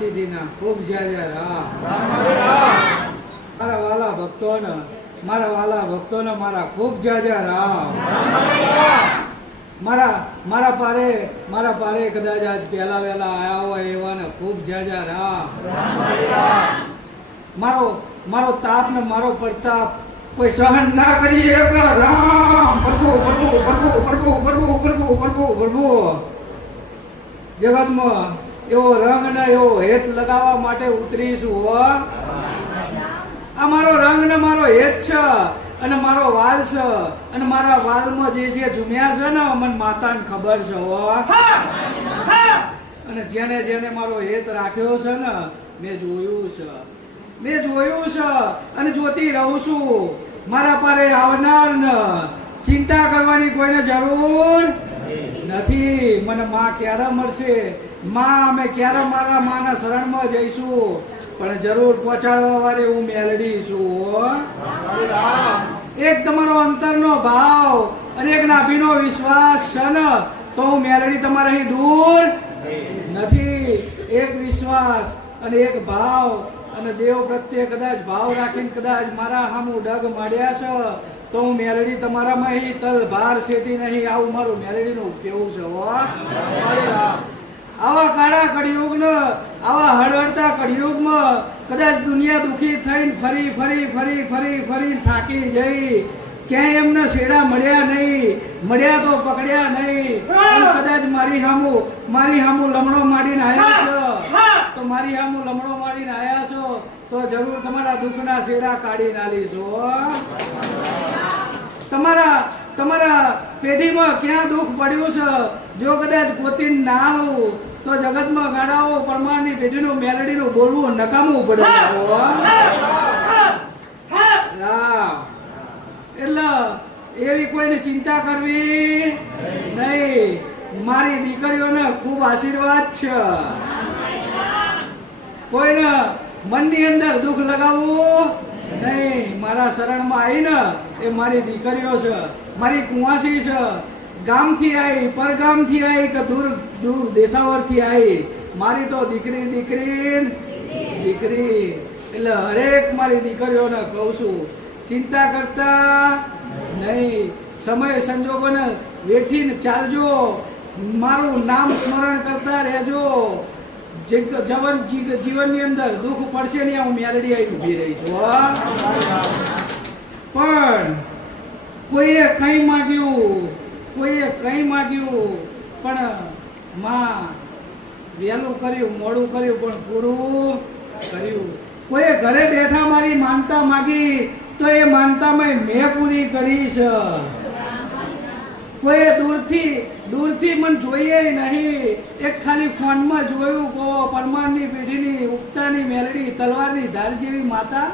સિદ્ધિના ખૂબ જ્યાં રામ. મારા વાલા ભક્તોને મારા ખૂબ જ્યાં રામ. મારા પારે કદાચ આજ પહેલા વહેલા આયા હોય એવાને ખૂબ જ્યાં રામ. મારો તાપ ને મારો પ્રતાપ કોઈ સહન ના કરી શકે. રામ પ્રભુ પ્રભુ પ્રભુ પ્રભુ પ્રભુ પ્રભુ પ્રભુ પ્રભુ. જગતમાં એવો રંગ ને એવો હેત લગાવવા માટે ઉતરીશું હો. આ મારો રંગ ને મારો હેત છે અને મારો વાલ છે અને મારા વાલમાં જે ઝુમ્યા છે ને મને માતાને ખબર છે હો. અને જેને મારો હેત રાખ્યો છે ને મેં જોયું છે અને જોતી રહું છું. મારા પારે આવનાર ને ચિંતા કરવાની કોઈને જરૂર નથી. મને માં ક્યારે મળશે, માં અમે ક્યારે મારા માના શરણમાં જઈશું, પણ જરૂર પહોંચાડવા વાળી હું મેલડી છું. એક તમારો અંતરનો ભાવ અને એક નાભીનો વિશ્વાસ છે ને તો હું મેલડી તમારા અહીં દૂર નથી. એક વિશ્વાસ અને એક ભાવ અને દેવ પ્રત્યે કદાચ ભાવ રાખીને કદાચ મારા સામું ડગ માંડ્યા છે તો હું મેલડી તમારામાં અહીં તલ ભાર શેટી નહીં. આવું મારું મેલડીનું કેવું છે. આવા કાળા કળિયુગને આવા હળહળતા કળિયુગમાં કદાચ દુનિયા દુખી થઈને ફરી થાકી જઈ. ક્યાંય એમને શેડા મળ્યા નહીં, મળ્યા તો પકડ્યા નહીં. કદાચ મારી સામું લમણો માંડીને આવ્યા છો તો મારી સામું લમણો માંડીને આવ્યા છો તો જરૂર તમારા દુઃખના શેડા કાઢી નાલીશો. તમારા પેઢીમાં ક્યાં દુઃખ પડ્યું છે જો કદાચ ગોતીને ના આવું તો જગતમાં ગાડાઓ પરમારની પેઢીનું મેલડીનું બોલવું નકામું પડે. એટલે એવી કોઈને ચિંતા કરવી નહીં. મારી દીકરીઓને ખૂબ આશીર્વાદ છે. કોઈને મનની અંદર દુઃખ લગાવવું નહીં. મારા શરણમાં આવીને એ મારી દીકરીઓ છે, મારી કુંવાસી છે. ગામથી આવી, પરગામથી આવી કે દૂર દેશાવરથી આવી, મારી તો દીકરી. એટલે હરેક મારી દીકરીઓને કહું છું ચિંતા કરતા નહીં. સમય સંજોગોને વેઠીને ચાલજો. મારું નામ સ્મરણ કરતા રહેજો. જીવનની અંદર દુઃખ પડશે ને હું મેલડી આવી ઉભી રહી છું. પણ કોઈએ કંઈ માગ્યું પણ માં વહેલું કર્યું મોડું કર્યું પણ પૂરું કર્યું. કોઈએ ઘરે બેઠા મારી માનતા માગી તો એ માનતામાં મેં પૂરી કરી છે. કોઈએ દૂરથી મને જોઈએ નહીં, એક ખાલી ફોનમાં જોયું કહો પરમારની પેઢીની ઉગતાની મેલડી તલવારની ધાર જેવી માતા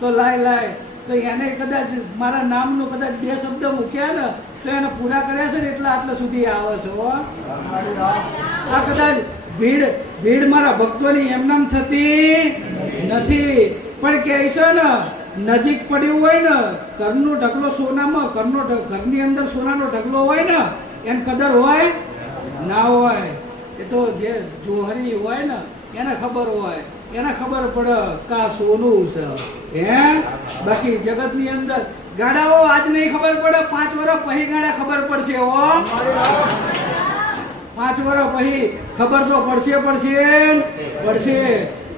તો લાય તો એને કદાચ મારા નામનું કદાચ 2 શબ્દ મૂક્યા ને તો એને પૂરા કર્યા છે ને એટલા આટલા સુધી આવે છે. આ કદાચ ભીડ મારા ભક્તોની એમનામ થતી નથી પણ કહે છે ને નજીક પડ્યું હોય ને ઘરનો ઢગલો સોનામાં ઘરની અંદર સોનાનો ઢગલો હોય ને એને કદર હોય ના હોય. એ તો જે જોહરી હોય ને એને ખબર હોય, એને ખબર પડે કા સોનું છે. બાકી જગતની અંદર ગાડાઓ આજ નહીં ખબર પડે, 5 વર્ષ પછી ગાડા ખબર પડશે. 5 વર્ષ પછી ખબર તો પડશે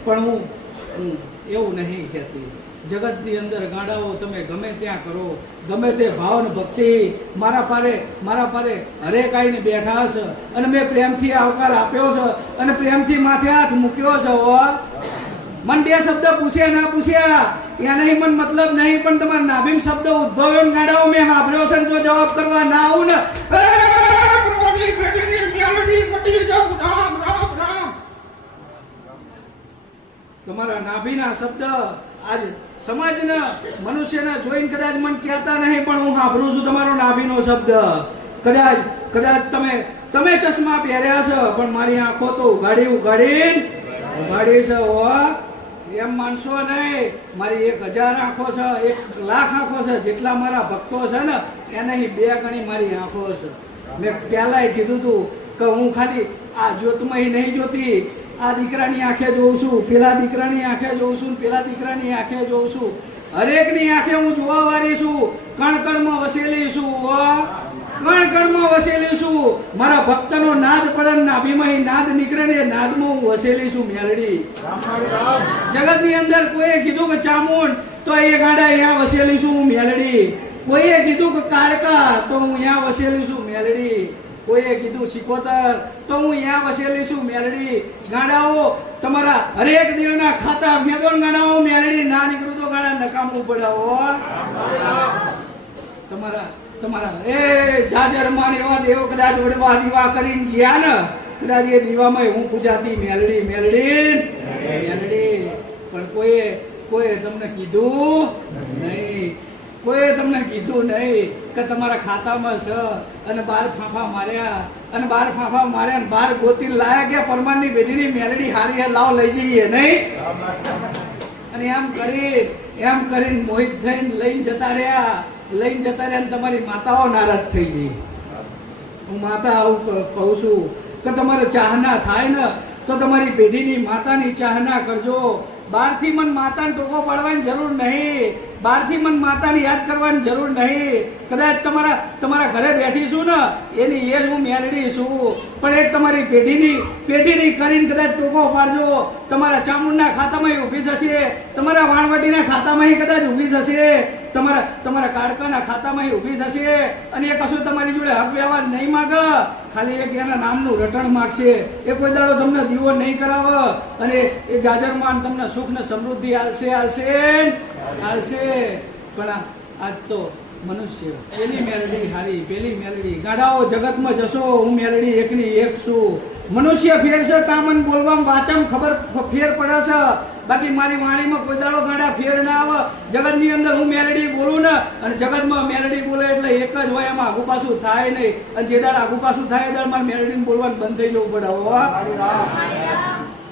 પણ હું એવું નહીં કહેતી. જગતની અંદર ગાડાઓ તમે ગમે ત્યાં કરો, ગમે તે ભાવ ને ભક્તિ મારા પારે હરેક આવીને બેઠા છે અને મેં પ્રેમથી આવકાર આપ્યો છે અને પ્રેમથી માથે હાથ મૂક્યો છે. મન 2 શબ્દ પૂછ્યા ના પૂછ્યા એને મન મતલબ નહીં પણ તમારા નાભીમ શબ્દ ઉદ્ભવ્યો ગાડાઓ મેં સાંભળ્યો છે. જો જવાબ કરવા ના આવું ને તમારા નાભીના શબ્દ આજ સમાજના મનુષ્યના જોઈને કદાચ મન કહેતા નહીં પણ હું સાંભળું છું તમારો નાભીનો શબ્દ. કદાચ તમે ચશ્મા પહેર્યા છે પણ મારી આંખો તો ઉઘાડી છે. એમ માનશો નહીં, મારી 1000 આંખો છે, 1 લાખ આંખો છે. જેટલા મારા ભક્તો છે ને એનાથી 2 ગણી મારી આંખો છે. મેં પહેલાંય કીધું હતું કે હું ખાલી આ જ્યોતમાં નહીં જોતી, આ દીકરાની આંખે જોઉં છું, પેલા દીકરાની આંખે જોઉં છું, પેલા દીકરાની આંખે જોઉં છું, હરેકની આંખે હું જોવા વાળી છું, કણ કણમાં વસેલી છું, કણ કણમાં વસેલી છું. મારા ભક્તનો નાદ પડે ને નાભીમાં નાદ નીકળે ને એ નાદમાં હું વસેલી છું મેલડી. જગતની અંદર કોઈએ કીધું કે ચામુંડ તો એ ગાડા અહીંયા વસેલી છું હું મેલડી. કોઈએ કીધું કે કાળકા તો હું અહીંયા વસેલી છું મેલડી. કોઈએ કીધું સિકોતર તો હું અહીંયા વસેલી છું મેલડી. ગાડાઓ તમારા હરેક દેવના ખાતા ભેદો ગાડાઓ મેલડી ના નીકળું તો ગાડા નકામું પડાવો. તમારા એ જાજરમાન એવા દેવ કદાચ વડવા દીવા કરીને જ્યા ને કદાચ એ દીવામાં હું પૂજાતી મેલડી મેલડી મેલડી. પણ કોઈએ તમને કીધું નહીં, કોઈએ તમને કીધું નહીં કે તમારા ખાતામાં છે અને 12 ફાંફા માર્યા અને 12 ફાંફા માર્યા અને 12 ગોતી લાયા કે પરમાનની બેટીની મેલડી હારી લાવ લઈ જઈએ નહીં. અને એમ કરીને મોહિત થઈને લઈને જતા રહ્યા અને તમારી માતાઓ નારાજ થઈ ગઈ. હું માતા આવું કહું છું કે તમારે ચાહના થાય ને તો તમારી પેઢીની માતાની ચાહના કરજો. બહારથી મન માતાને ટોકો પાડવાની જરૂર નહીં, બહારથી મન માતાને યાદ કરવાની જરૂર નહીં. કદાચ તમારા ઘરે બેઠી છું ને એની એ જ હું મેલડી છું, પણ એક તમારી પેઢીની કરીને કદાચ ટોકો પાડજો. તમારા ચામુંડના ખાતામાં ઊભી થશે, તમારા વાણવટીના ખાતામાં કદાચ ઊભી થશે, તમારા કાળકાના ખાતામાં ઊભી થશે. અને એ કશું તમારી જોડે હક વ્યવહાર નહીં માગે, ખાલી એક એના નામનું રટણ માગશે. એ કોઈ દાડો તમને દીવો નહીં કરાવે અને એ જાજરમાન તમને સુખ ને સમૃદ્ધિ હાલશે. પણ આજ તો મનુષ્ય પેલી મેલડી હારી, પેલી મેલડી. ગાડાઓ જગતમાં જશો હું મેલડી એકની એક છું. મનુષ્ય ફેર છે કામન બોલવામાં વાચામાં ખબર ફેર પડે છે, બાકી મારી વાણીમાં કોઈ દાડો ગાડા ફેર ના આવે. જગતની અંદર હું મેલડી બોલું ને અને જગતમાં મેલડી બોલે એટલે એક જ હોય, એમાં આગુ પાછું થાય નહીં. અને જે દાડ આગુ પાછું થાય એ દાડ મારે મેલડી બોલવાનું બંધ થઈ જવું પડે.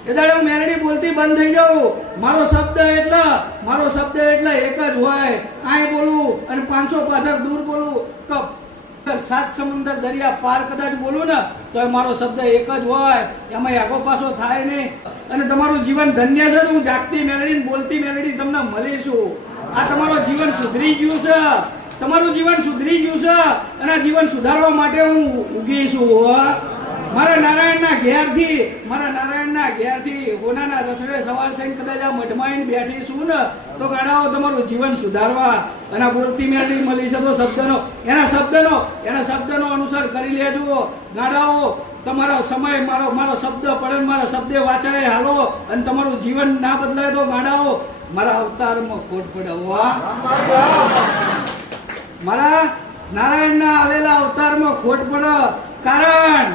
એ દાડે હું મેલડી બોલતી બંધ થઈ જાઉં. મારો શબ્દ એટલે એક જ હોય. આય બોલું અને 500 પાથર દૂર બોલું, 7 સમુદ્ર દરિયા પાર કદાચ બોલું ને તો મારો શબ્દ એક જ હોય, એમાં આગો પાછો થાય નહીં. અને તમારું જીવન ધન્ય છે. હું જાગતી મેલડી બોલતી મેલડી તમને મળીશું. આ તમારું જીવન સુધરી ગયું છે, તમારું જીવન સુધરી ગયું છે અને આ જીવન સુધારવા માટે હું ઉગી છું. મારા નારાયણના ઘેરથી હોનાના રથડે સવાર થઈને કદાચ આ મઢમાં બેઠી છું ને તો ગાડાઓ તમારું જીવન સુધારવા અને બોલતી મેળવી મળી છે તો એના શબ્દનો અનુસાર કરી લેજો. ગાડાઓ તમારો સમય મારો શબ્દ પડે, મારા શબ્દે વાંચાય હાલો અને તમારું જીવન ના બદલાય તો ગાડાઓ મારા અવતારમાં ખોટ પડે. મારા નારાયણના આલેલા અવતારમાં ખોટ પડે. કારણ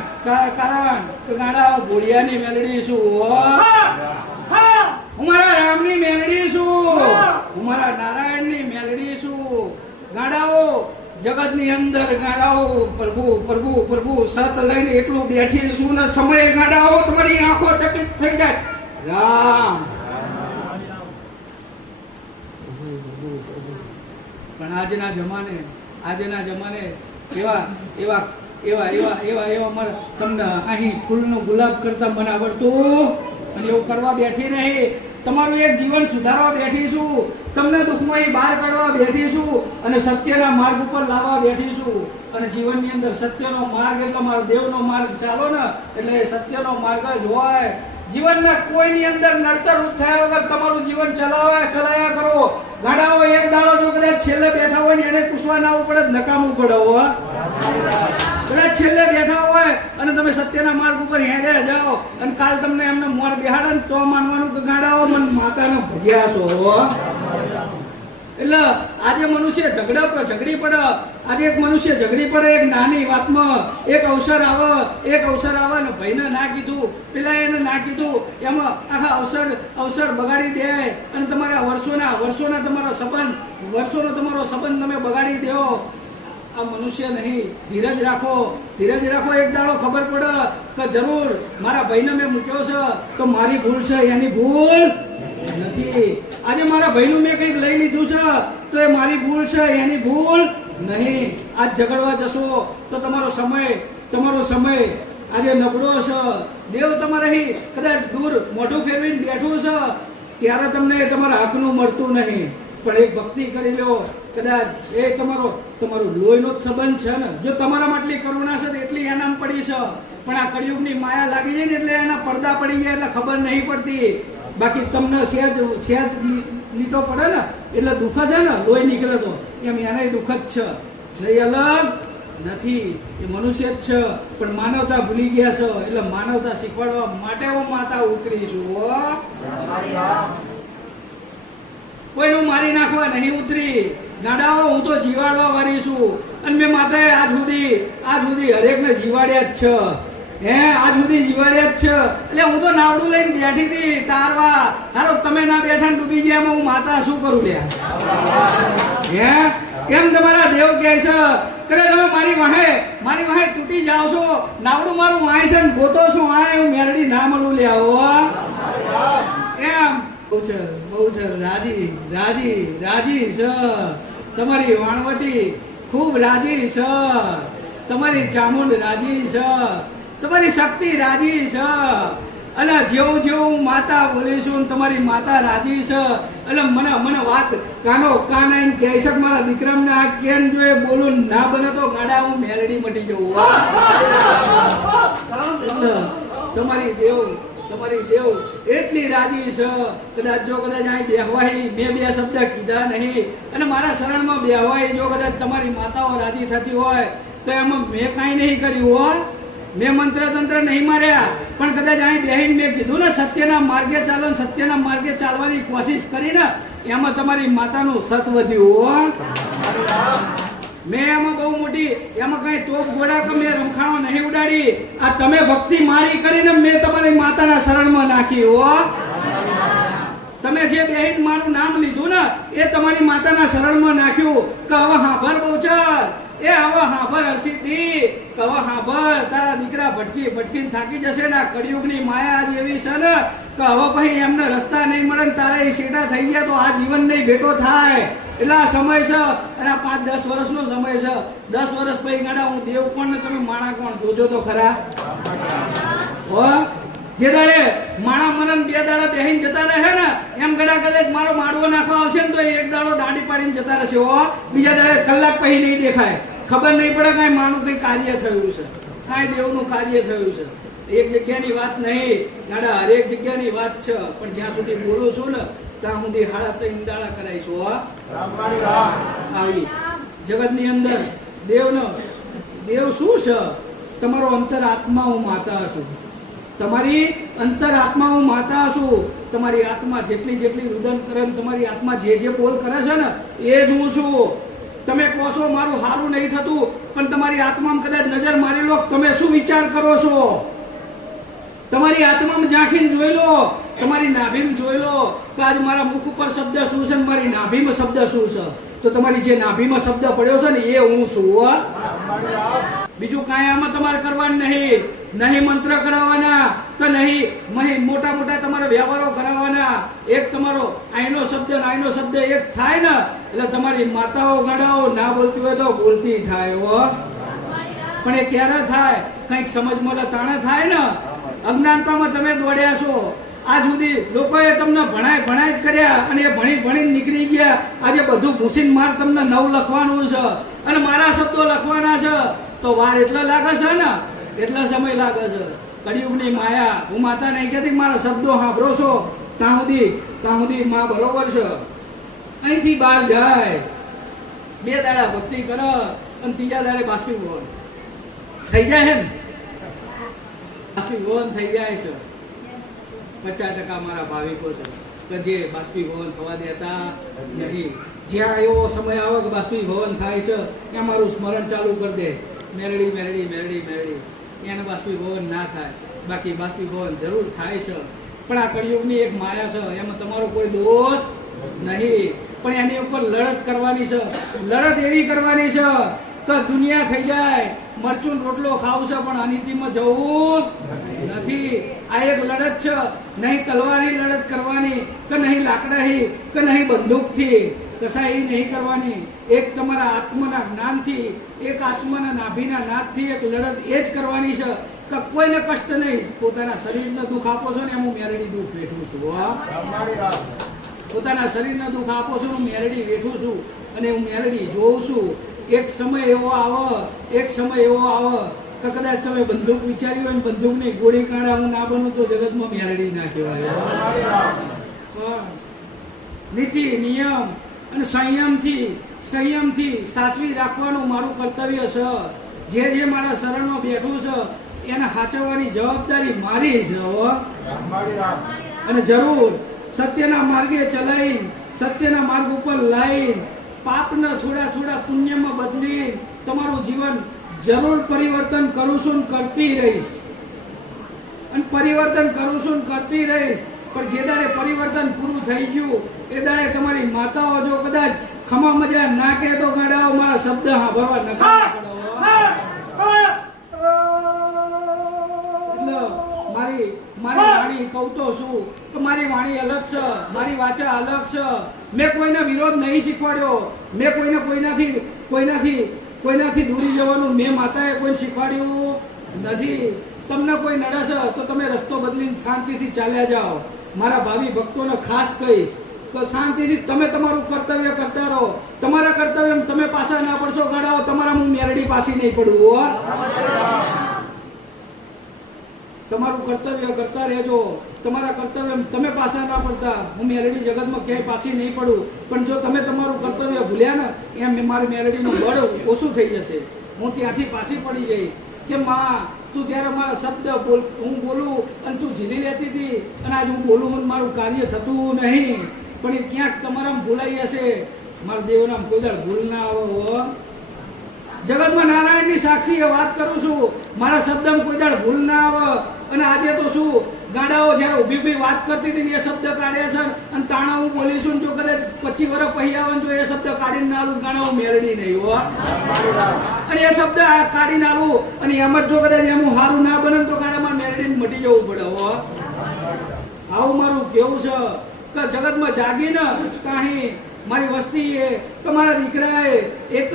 ગાડા ભોળિયાની મેલડી છું, હું મારા રામની મેલડી છું, હું મારા નારાયણની મેલડી છું. ગાડાઓ જગતની અંદર ગાડાઓ પ્રભુ સત લઈને એટલું બેઠી છું ને સમય ગાડાઓ તમારી આંખો ચકિત થઈ જાય. રામ પણ આજના જમાને એવા મારે તમને અહીં ફૂલનો ગુલાબ કરતા મને આવડતું અને એવું કરવા બેઠી નહીં. તમારું એક જીવન સુધારવા બેઠી છું, તમને દુઃખમાં બહાર કાઢવા બેઠી છું અને સત્યના માર્ગ ઉપર લાવવા બેઠી છું. અને જીવનની અંદર સત્યનો માર્ગ એટલે મારો દેવનો માર્ગ ચાલો ને એટલે સત્યનો માર્ગ જ હોય. જીવનના કોઈની અંદર નડતર રૂપ થયા વગર તમારું જીવન ચલાયા કરો. ગાડાઓ એક દાડો જો કદાચ છેલ્લે બેઠા હોય ને એને પૂછવા ના પડે, નકામું પડે. કદાચ છેલ્લે બેઠા હોય અને તમે સત્યના માર્ગ ઉપર હેડ્યા જાઓ અને કાલ તમને એમને મોર બેહાડે ને તો માનવાનું કે ગાડાઓ મને માતાનો ભજ્યા છો. એટલે આજે મનુષ્ય ઝઘડી પડે. આજે એક મનુષ્ય ઝઘડી પડે એક નાની વાતમાં. એક અવસર આવે ને ભાઈને ના કીધું, પેલા એને ના કીધું, એમાં આખા અવસર બગાડી દે અને તમારા વર્ષોનો તમારો સંબંધ તમે બગાડી દો. આ મનુષ્ય નહીં. ધીરજ રાખો. એક દાડો ખબર પડે કે જરૂર મારા ભાઈને મેં મૂક્યો છે તો મારી ભૂલ છે, એની ભૂલ નથી. આજે મારા ભાઈનું મેં કંઈક લઈ લીધું છે તો એ મારી ભૂલ છે, એની ભૂલ નહીં. આજ ઝઘડવા જશો તો તમારો સમય આજે નબળો છે. દેવ તમારે અહીં કદાચ દૂર મોઢું ફેરવીને બેઠું છે ત્યારે તમને તમારા હકનું મળતું નહીં, પણ એક ભક્તિ કરી લો, કદાચ એ તમારું લોહીનો જ સંબંધ છે ને. જો તમારામાં આટલી કરુણા છે તો એટલી એનામ પડી છે, પણ આ કળિયુગની માયા લાગી જાય ને એટલે એના પડદા પડી જાય એટલે ખબર નહીં પડતી. બાકી તમને સહેજ લીટો પડે ને એટલે દુઃખ છે ને, લોહી નીકળે તો એમ એનાય દુઃખ જ છે, નહીં અલગ નથી. એ મનુષ્ય જ છે, પણ માનવતા ભૂલી ગયા છે, એટલે માનવતા શીખવાડવા માટે હું માતા ઉતરીશું. કોઈનું મારી નાખવા નહીં ઉતરી, ગાડાઓ હું તો જીવાડવા વાળી છું. અને મેં માતાએ આજ સુધી હરેકને જીવાડ્યા જ છે. આજ સુધી જીવાડ્યા જ છે. એટલે હું તો નાવડું લઈને બેઠી હતી તારવા. હારો તમે ના બેઠા ને ડૂબી ગયા, હું માતા શું કરું લ્યા? કેમ તમારા દેવ કહે છે કે તમે મારી વાહે તૂટી જાઓ છો, નાવડું મારું વાય છે ને ગોતો છું, હું મેરડી ના મળું લ્યા. એમ બહુ છે રાજી છે તમારી વાણવટી, ખૂબ રાજી છે તમારી ચામુંડ, રાજી છે તમારી શક્તિ, રાજી છે. અને જેવું હું માતા બોલીશું તમારી માતા રાજી છે. એટલે મને વાત કાન આવીને કહે છે કે મારા દીકરાને આ કેમ જો એ બોલું ના બને તો ગાડા હું મેરડી મટી જવું. તમારી દેવ એટલી રાજી છે. કદાચ અહીં બેહવાઈ મેં બે શબ્દ કીધા નહીં અને મારા શરણમાં બેહવાઈ જો કદાચ તમારી માતાઓ રાજી થતી હોય તો એમાં મેં કાંઈ નહીં કર્યું હોય, મેં મંત્ર તંત્ર નહીં માર્યા, પણ કદાચ અહીં બેહીને મેં કીધું ને સત્યના માર્ગે ચાલો, સત્યના માર્ગે ચાલવાની કોશિશ કરીને એમાં તમારી માતાનું સત વધ્યું. મેં એમાં બહુ મોટી એમાં કઈ તોપ ગોળા કે મેં રમખાણો નહીં ઉડાડી. આ તમે ભક્તિ મારી કરીને મેં તમારી માતાના શરણમાં નાખી. તમે જે બહેન મારું નામ લીધું ને એ તમારી માતાના શરણમાં નાખ્યું કે હવે હાભર બહુચર, એ હવે હાભર હરસીથી, હવે હાભર તારા દીકરા ભટકીને થાકી જશે ને. આ કળિયુગની માયા આજ એવી છે ને કે હવે પછી એમને રસ્તા નહીં મળે ને તારા એ શેટા થઈ ગયા તો આ જીવન નહીં ભેટો થાય. એટલે આ સમય છે અને આ 5-10 વર્ષનો સમય છે. 10 વર્ષ પછી ગાડા હું દેવ કોણ ને તમે માણા કોણ જોજો તો ખરા. જે દાડે માણા મરણ 2 દાડા બેહીને જતા રહે ને એમ ગડા કદાચ મારો માડવો નાખવા આવશે ને તો એક દાડો દાંડી પાડીને જતા રહેશે. બીજા દાડે કલાક પછી નહીં દેખાય, ખબર નહીં પડે કાંઈ માનું કંઈ કાર્ય થયું છે, કાંઈ દેવનું કાર્ય થયું છે. એક જગ્યાની વાત નહીં દાડા, હરેક જગ્યાની વાત છે. પણ જ્યાં સુધી બોલું છું ને ત્યાં સુધી 3.5 દાડા કરાઈશું. આવી જગતની અંદર દેવ શું છે? તમારો અંતર આત્મા હું માતા છું, તમારી અંતર આત્મા હું માતા છું. તમારી આત્મા જેટલી રુદન કરે, તમારી આત્મા જે બોલ કરે છે ને એ જ હું છું. તમે કહો છો મારું સારું નહીં થતું, પણ તમારી આત્મામાં કદાચ નજર મારી લો, તમે શું વિચાર કરો છો? તમારી આત્મામાં ઝાંખીને જોઈ લો, તમારી નાભીમાં જોઈ લો કે આજ મારા મુખ ઉપર શબ્દ શું છે, મારી નાભીમાં શબ્દ શું છે. તો તમારી જે નાભીમાં શબ્દ પડ્યો છે ને એ હું છું. બીજું કાંઈ આમાં તમારે કરવાનું નહીં મંત્ર કરાવવાના કે નહીં મોટા તમારે વ્યવહારો કરાવવાના. એક તમારો આઈનો શબ્દ એક થાય ને એટલે તમારી માતાઓ ગાડાઓ ના બોલતી હોય તો બોલતી થાય. પણ એ ક્યારે થાય? કંઈક સમજ મળે તાણે થાય ને. અજ્ઞાનતામાં તમે દોડ્યા છો. આજ સુધી લોકોએ તમને ભણાય જ કર્યા અને એ ભણીને નીકળી ગયા. આજે બધું ભૂસીને માર તમને નવ લખવાનું છે અને મારા શબ્દો લખવાના છે તો વાર એટલા લાગે છે ને, એટલા સમય લાગે છે. કળિયુગની માયા. હું માતા નહીં કહેતી મારા શબ્દો સાંભળો છો ત્યાં સુધી માં બરોબર છે. અહીંથી બહાર જાય 2 દાડા ભક્તિ કરે અને 3જા દાડે બાષ્પીભવન થઈ જાય. એમ બાષ્પીભવન થઈ જાય છે. 50% મારા ભાવિકો છે કે જે બાષ્પીભવન થવા દેતા નહીં. જ્યાં એવો સમય આવે કે બાષ્પીભવન થાય છે ત્યાં મારું સ્મરણ ચાલુ કરી દે, મેરડી એને બાષ્પીભવન ના થાય. બાકી બાષ્પીભવન જરૂર થાય છે. પણ આ કળિયુગની એક માયા છે, એમાં તમારો કોઈ દોષ નહીં. પણ એની ઉપર લડત કરવાની છે. લડત એવી કરવાની છે કે દુનિયા થઈ જાય, મરચું રોટલો ખાવ છે પણ અનિતિમાં જવું નથી. આ એક લડત છે. નહીં તલવારી લડત કરવાની કે નહીં લાકડાથી કે નહીં બંદૂકથી, કસાઈ નહીં કરવાની. એક તમારા આત્માના જ્ઞાનથી, એક આત્માના નાભીના નાદથી એક લડત એ જ કરવાની છે. કે કોઈને કષ્ટ નહીં, પોતાના શરીરને દુઃખ આપો છો ને એમ હું મેરડી દુઃખ વેઠું છું. પોતાના શરીરને દુઃખ આપો છો હું મેરડી વેઠું છું અને હું મેરડી જોઉં છું. એક સમય એવો આવે કે કદાચ તમે બંદૂક વિચારી હોય ને બંદૂકની ગોળી કાઢા હું ના બનું તો જગતમાં મેરડી ના કહેવાય. નીતિ નિયમ અને સંયમથી સાચવી રાખવાનું મારું કર્તવ્ય છે. જે મારા શરણમાં બેઠું છે એને સાચવવાની જવાબદારી મારી છે. અને જરૂર સત્યના માર્ગે ચલાવી, સત્યના માર્ગ ઉપર લાવી, પાપને થોડા પુણ્યમાં બદલી તમારું જીવન જરૂર પરિવર્તન કરું છું ને કરતી રહીશ. અને પરિવર્તન કરું છું ને કરતી રહીશ. પણ જે દાડે પરિવર્તન પૂરું થઈ ગયું એ દાડે તમારી માતાઓ જો કદાચ ખમા મજા ના કહે તો ગાડાઓ મારા શબ્દ સાંભળવા નકાર એટલે મારી વાણી કહું તો શું કે મારી વાણી અલગ છે, મારી વાચા અલગ છે. મેં કોઈનો વિરોધ નહીં શીખવાડ્યો. મેં કોઈનાથી દૂરી જવાનું મેં માતાએ કોઈ શીખવાડ્યું નથી. તમને કોઈ નડે છે તો તમે રસ્તો બદલીને શાંતિથી ચાલ્યા જાઓ. મારા ભાવિ ભક્તોને ખાસ કહીશ તો શાંતિથી તમે તમારું કર્તવ્ય કરતા રહો. તમારા કર્તવ્ય તમે પાછા ના પડશો ગાડાઓ, તમારા હું મેરડી પાછી નહીં પડું. તમારું કર્તવ્ય કરતા રહેજો. તમારા કર્તવ્ય તમે પાછા ના પડતા, હું મેરડી જગતમાં ક્યાંય પાછી નહીં પડું. પણ જો તમે તમારું કર્તવ્ય ભૂલ્યા ને એમ મારી મેરડીનું બળ ઓછું થઈ જશે. હું ત્યાંથી પાછી પડી જઈશ કે માં તું જ્યારે મારા શબ્દ હું બોલું અને તું ઝીલી લેતી હતી અને આજ હું બોલું અને મારું કાર્ય થતું નહીં. પણ એ ક્યાંક તમારામાં ભૂલાઈ હશે. મારા દેવનામ કોઈ દાડ ભૂલ ના આવે. જગતમાં નારાયણની સાક્ષી એ વાત કરું છું, મારા શબ્દમાં કોઈ દાડ ભૂલ ના આવે. અને આજે તો શું ગાડાઓ જ્યારે ઊભી વાત કરતી હતી એ શબ્દ કાઢ્યા છે અને તાણા હું બોલીશું જો કદાચ 25 વર્ષ પછી આવે જો એ શબ્દ કાઢીને નાલું ગાડાઓ મેરડી નહીં હો. અને એ શબ્દ કાઢી નાલું અને એમ જ જો કદાચ એમ સારું ના બને તો ગાડામાં મેરડીને મટી જવું પડે હો. આવું મારું કેવું છે કે જગતમાં જાગીને કાંઈ મારી વસ્તીએ કે મારા દીકરાએ એક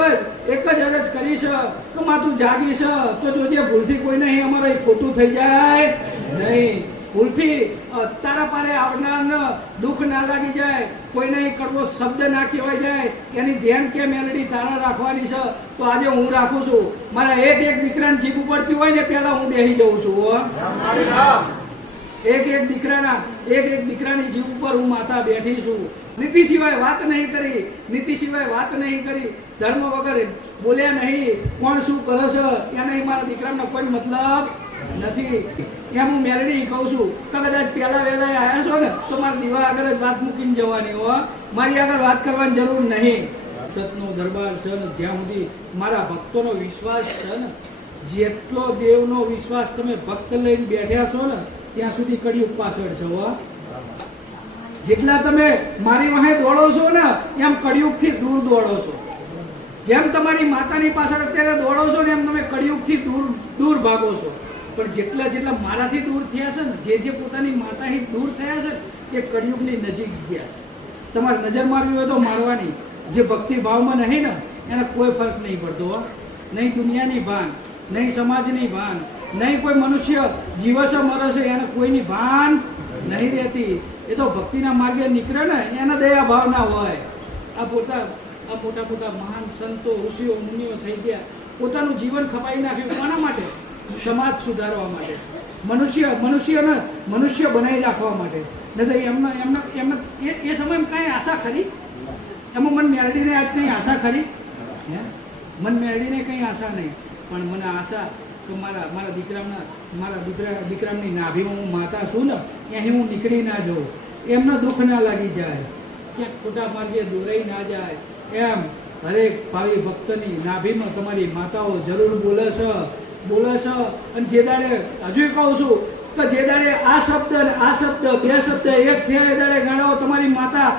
જ અરજ કરી છે કે માં તું જાગી છે તો જોજે ભૂલથી કોઈ નહીં અમારે ખોટું થઈ જાય નહીં. ભૂલથી તારા પારે આવનારને દુઃખ ના લાગી જાય, કોઈ નહીં કડવો શબ્દ ના કહેવાય જાય એની ધ્યાન કે મેલડી તારા રાખવાની છે તો આજે હું રાખું છું. મારા એક દીકરાની જીભ ઉપડતી હોય ને પહેલા હું બેસી જઉં છું. એક દીકરાની જીવ ઉપર હું માતા બેઠી છું. નીતિ સિવાય વાત નહીં કરી, ધર્મ વગર બોલ્યા નહીં. કોણ શું કરે છે એને મારા દીકરાનો કોઈ મતલબ નથી. એમ હું મેલડી કહું છું કે કદાચ પહેલા વહેલા આવ્યા છો ને તો મારા દીવા આગળ જ વાત મૂકીને જવાની હો. મારી આગળ વાત કરવાની જરૂર નહીં. સતનો દરબાર છે ને જ્યાં સુધી મારા ભક્તોનો વિશ્વાસ છે ને, જેટલો દેવનો વિશ્વાસ તમે ભક્ત લઈને બેઠ્યા છો ને ત્યાં સુધી કળિયુગ પાછળ છો. જેટલા તમે મારી વાહે દોડો છો ને એમ કળિયુગથી દૂર દોડો છો. જેમ તમારી માતાની પાછળ અત્યારે દોડો છો ને એમ તમે કળિયુગથી દૂર ભાગો છો. પણ જેટલા મારાથી દૂર થયા છે ને, જે પોતાની માતાથી દૂર થયા છે એ કળિયુગની નજીક ગયા છે. તમારે નજર મારવી હોય તો મારવાની. જે ભક્તિ ભાવમાં નહીં ને એને કોઈ ફરક નહીં પડતો. નહીં દુનિયાની ભાન, નહીં સમાજની ભાન, નહીં કોઈ મનુષ્ય જીવે છે મરે છે એને કોઈની ભાન નહીં રહેતી. એ તો ભક્તિના માર્ગે નીકળે ને એના દયા ભાવના હોય. આ મોટા મહાન સંતો ઋષિઓ મુનિઓ થઈ ગયા, પોતાનું જીવન ખપાઈ નાખ્યું. કોના માટે? સમાજ સુધારવા માટે, મનુષ્ય બનાવી રાખવા માટે. નહીં તો એમના એ સમયમાં કાંઈ આશા ખરી? એમાં મન મેરડીને આજ કંઈ આશા ખરી? મન મેરડીને કંઈ આશા નહીં. પણ મને આશા કે મારા દીકરાની નાભીમાં હું માતા છું ને અહીં હું નીકળી ના જાઉં, એમને દુઃખ ના લાગી જાય, ક્યાંક ખોટા માર્ગે દોરાઈ ના જાય. એમ હરેક ભાવિ ભક્તની નાભીમાં તમારી માતાઓ જરૂર બોલે છે. અને જે દાડે હજુ કહું છું કે જે દાડે આ શબ્દ અને આ શબ્દ બે શબ્દ એક થયા એ દાડે ગાળો તમારી માતા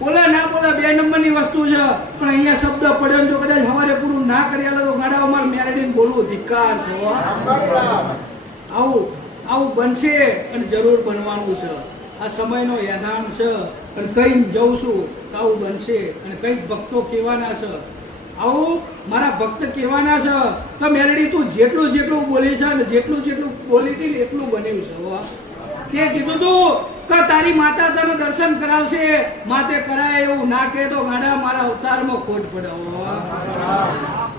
બોલે ના બોલે 2 નંબરની વસ્તુ છે. પણ અહીંયા શબ્દ પડ્યો જો કદાચ સવારે પૂરું ના કરી આલે તો ગાડા અમારે મેરડીને બોલવું ધિક્કાર છે. આવું બનશે અને જરૂર બનવાનું છે. આ સમયનો યાદાન છે અને કઈ જઉં છું આવું બનશે અને કઈક ભક્તો કહેવાના છે. આવું મારા ભક્ત કહેવાના છે કે મેલડી તું જેટલું જેટલું બોલી છે ને જેટલું જેટલું બોલી હતી ને એટલું બન્યું છે હો. તે કીધું તું કે તારી માતા તને દર્શન કરાવશે, માતે કરાય એવું ના કહે તો ગાડા મારા અવતારમાં ખોટ પડે હો.